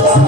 Thank yeah. you.